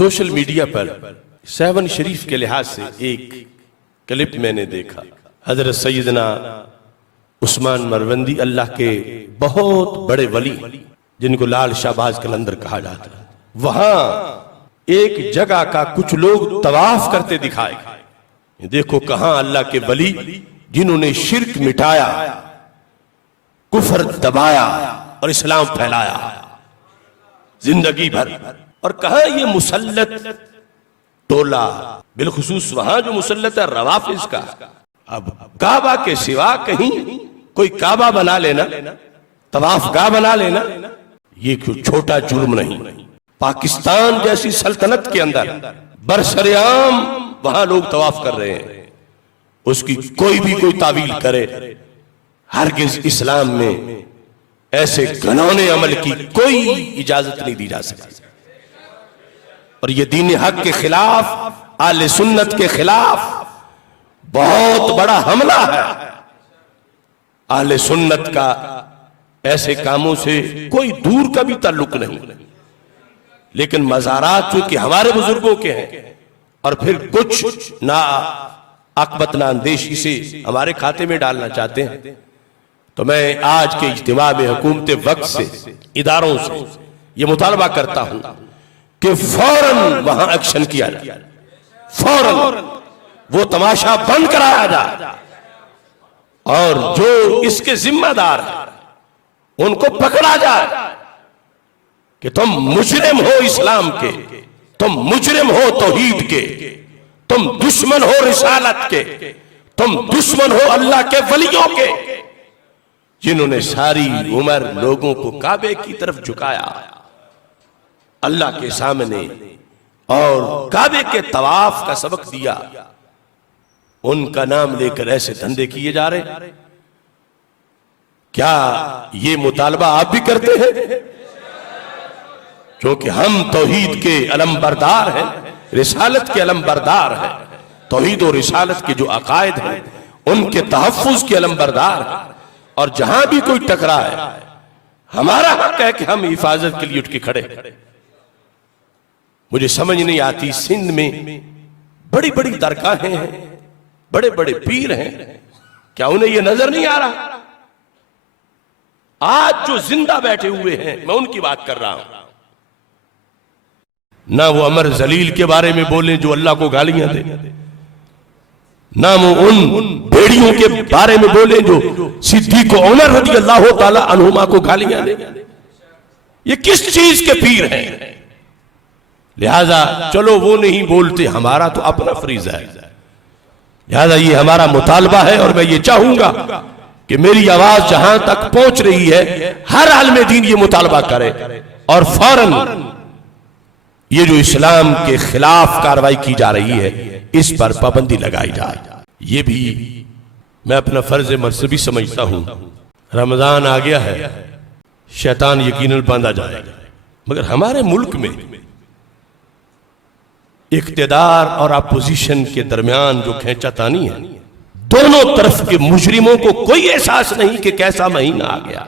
Social media پر 7 شریف کے لحاظ سے ایک کلپ میں نے دیکھا. حضرت سیدنا عثمان مروندی اللہ کے بہت بڑے ولی جن کو لال شہباز قلندر کہا جاتا ہے، وہاں ایک جگہ کا کچھ لوگ طواف کرتے دکھائے. دیکھو کہاں اللہ کے ولی جنہوں نے شرک مٹایا، کفر دبایا اور اسلام پھیلایا زندگی بھر، اور کہاں یہ مسلط ٹولہ، بالخصوص وہاں جو مسلط ہے روافض کا. اب کعبہ کے سوا کہیں کوئی کعبہ بنا لینا، طواف گاہ بنا لینا، یہ کوئی چھوٹا جرم نہیں. پاکستان جیسی سلطنت کے اندر برسریام وہاں لوگ طواف کر رہے ہیں، اس کی کوئی تعویل کرے، ہرگز اسلام میں ایسے گھنونے عمل کی کوئی اجازت نہیں دی جا سکتی. اور یہ دین حق کے خلاف، اہل سنت کے خلاف بہت بڑا حملہ ہے. اہل سنت کا ایسے کاموں سے کوئی دور کا بھی تعلق نہیں، لیکن مزارات چونکہ ہمارے بزرگوں کے ہیں اور پھر کچھ عاقبت اندیشی سے ہمارے کھاتے میں ڈالنا چاہتے ہیں، تو میں آج کے اجتماع میں حکومت وقت سے، اداروں سے یہ مطالبہ کرتا ہوں کہ فوراً وہاں ایکشن کیا جائے، فوراً وہ تماشا بند کرایا جائے، اور جو اس کے ذمہ دار ہیں ان کو پکڑا جائے کہ تم مجرم ہو اسلام کے، تم مجرم ہو توحید کے، تم دشمن ہو رسالت کے، تم دشمن ہو اللہ کے ولیوں کے، جنہوں نے ساری عمر لوگوں کو کعبے کی طرف جھکایا اللہ کے سامنے اور کعبے کے طواف کا سبق دیا. ان کا نام لے کر ایسے دھندے کیے جا رہے. کیا یہ مطالبہ آپ بھی کرتے ہیں؟ کیونکہ ہم توحید کے علم بردار ہیں، رسالت کے علم بردار ہیں، توحید و رسالت کے جو عقائد ہیں ان کے تحفظ کے علم بردار ہیں، اور جہاں بھی کوئی ٹکرائے ہمارا حق ہے کہ ہم حفاظت کے لیے اٹھ کے کھڑے. مجھے سمجھ نہیں آتی، سندھ میں بڑی بڑی درگاہیں ہیں، بڑے بڑے پیر ہیں، کیا انہیں یہ نظر نہیں آ رہا؟ آج جو زندہ بیٹھے ہوئے ہیں میں ان کی بات کر رہا ہوں. نہ وہ عمر ذلیل کے بارے میں بولیں جو اللہ کو گالیاں دیں، نہ وہ ان بھیڑیوں کے بارے میں بولیں جو صدیق عمر رضی اللہ تعالی عنہما کو گالیاں دیں. یہ کس چیز کے پیر ہیں؟ لہذا چلو وہ نہیں بولتے، ہمارا تو اپنا فریضہ ہے. لہذا یہ ہمارا مطالبہ ہے، اور میں یہ چاہوں گا کہ میری آواز جہاں تک پہنچ رہی ہے ہر عالم دین یہ مطالبہ کرے اور فوراً یہ جو اسلام کے خلاف کارروائی کی جا رہی ہے اس پر پابندی لگائی جائے. یہ بھی میں اپنا فرض مرتبی سمجھتا ہوں. رمضان آ گیا ہے، شیطان یقیناً باندھا جائے گا، مگر ہمارے ملک میں اقتدار اور اپوزیشن کے درمیان جو کھینچا تانی ہے، دونوں طرف کے مجرموں کو کوئی احساس نہیں کہ کیسا مہینہ آ گیا.